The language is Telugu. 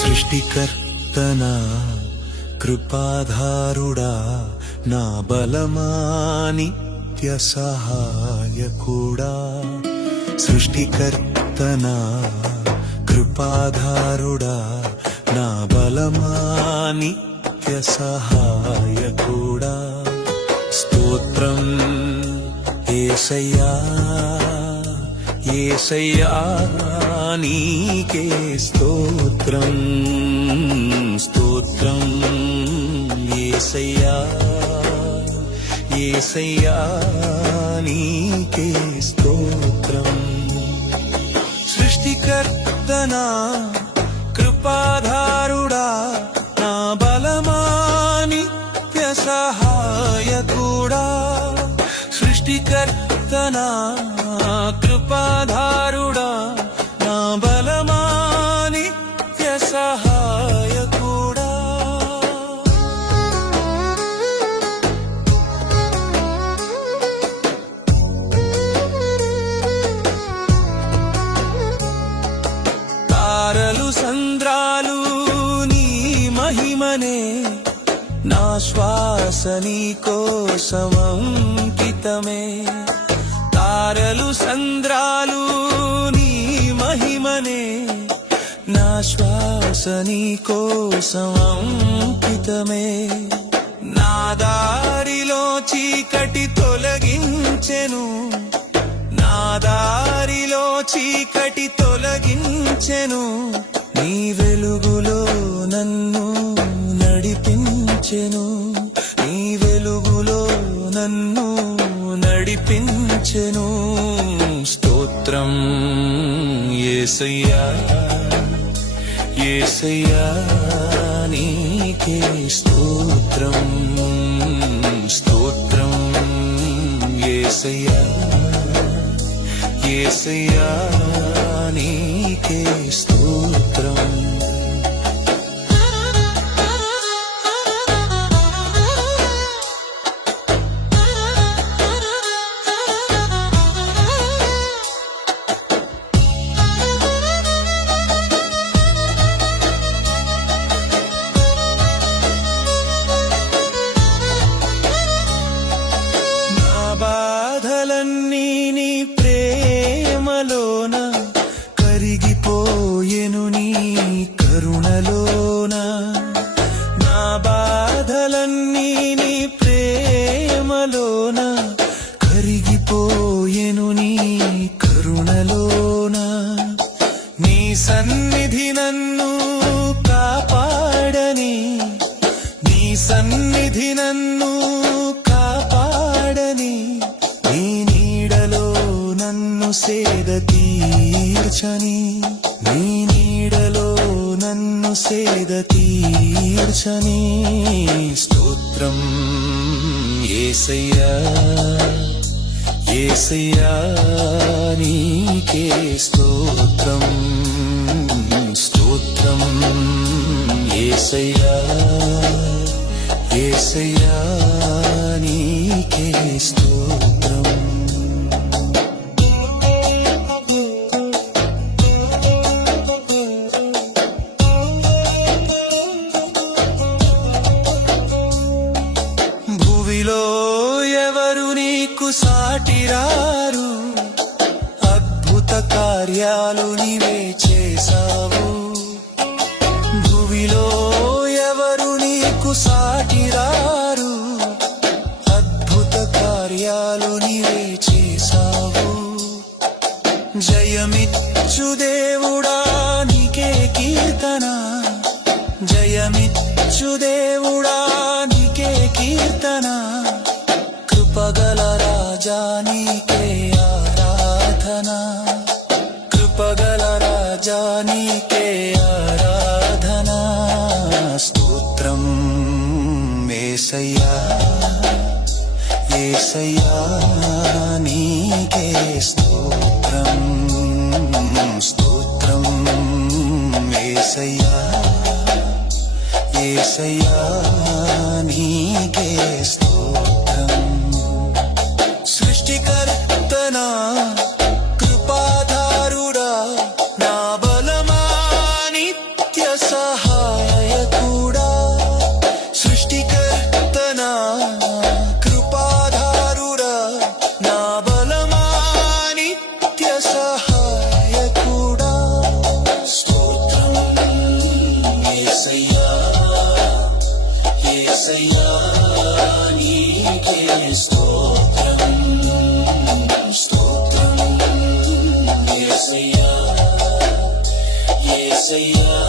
సృష్టికర్తనా కృపాధారుడా నా బలమా నిత్య సహాయకుడా సృష్టికర్తనా కృపాధారుడా నా బలమా నిత్య సహాయకుడా స్తోత్రం యేసయ్యా యేసయ్యా నీకే స్తోత్రం స్తోత్రం యేసయ్యా యేసయ్యా నీకే స్తోత్రం సృష్టికర్తనా కృపాధారుడా నా బలమా నిత్య సహాయకుడా సృష్టికర్తనా కృపాధారుడా నా బలమా నిత్య సహాయకుడా తారలు సంద్రాలు నీ మహిమనే నా శ్వాస నీ కోసమంకితమే తారలు సంద్రాలు నీ మహిమనే నా శ్వాస నీ కోసమంకితమే నా దారిలో చీకటి తొలగించెను నా దారిలో చీకటి తొలగించెను నీ వెలుగులో నన్ను నడిపించెను నీ వెలుగులో నన్ను నడిపించెను స్తోత్రం యేసయ్యా యేసయ్యా నీకే స్తోత్రం స్తోత్రం యేసయ్యా యేసయ్యా నీకే స్తోత్రం బాధలన్నీ నీ ప్రేమలోన కరిగిపోయెను నీ కరుణలోన నా బాధలన్నీ నీ ప్రేమలోన కరిగిపోయెను నీ కరుణలోన నీ సన్నిధి నన్ను కాపాడని నీ సన్నిధి నన్ను కాపాడని నీ నీడలో నన్ను సేద తీర్చని నీ నీడలో నన్ను సేద తీర్చని స్తోత్రం యేసయ్యా యేసయ్యా నీకే స్తోత్రం స్తోత్రం యేసయ్యా యేసయ్యా నీకే స్తోత్రం భూమిలో ఎవరు నీకు సాటిరారు అద్భుత కార్యాలు నీవే చేసావు భూమిలో ఎవరు నీకు సాటిరారు అద్భుత కార్యాలు నీవే చేసావు జయమిచ్చు దేవుడా నీకే కీర్తన జయమిచ్చు దేవుడా నీకే కీర్తన కృపగల రాజా నీకే ఆరాధన కృపగల రాజా నీకే ఆరాధన స్తోత్రం యేసయ్యా యేసయ్యా నీకే స్తోత్రం స్తోత్రం యేసయ్యా యేసయ్యా నీకే స్తోత్రం సృష్టికర్తనా కృపాధారుడా నా బలమా నిత్య సహాయకుడా యేసయ్యా